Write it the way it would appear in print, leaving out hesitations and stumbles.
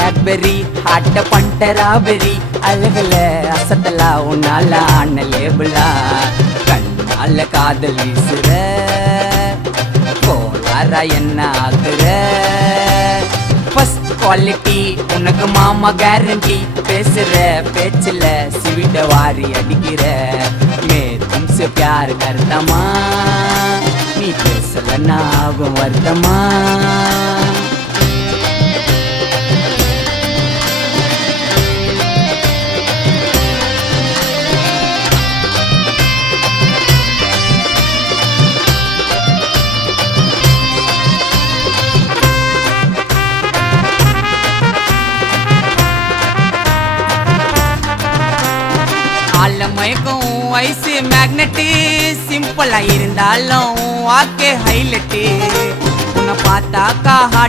Cadbury ஹாட்ட பண்டராபெரி அழகுல அசத்தலா உன்னால ஆன லேபிளா கண்ணால காதல் வீசுற கோளாரா என்ன ஆகுற ஃபர்ஸ்ட் குவாலிட்டி உனக்கு மாமா கேரண்டி பேசுற பேச்சுல சிவிட வாரி அடிக்கிற மே தும்சே प्यार करतमा நீ பேசலன்னா ஆகும் வருத்தமா மயக்கம் வயசு மேக்னெட்டு சிம்பிளா இருந்தாலும் வாக்கே ஹைலைட்டு உன்னை பார்த்தாக்கா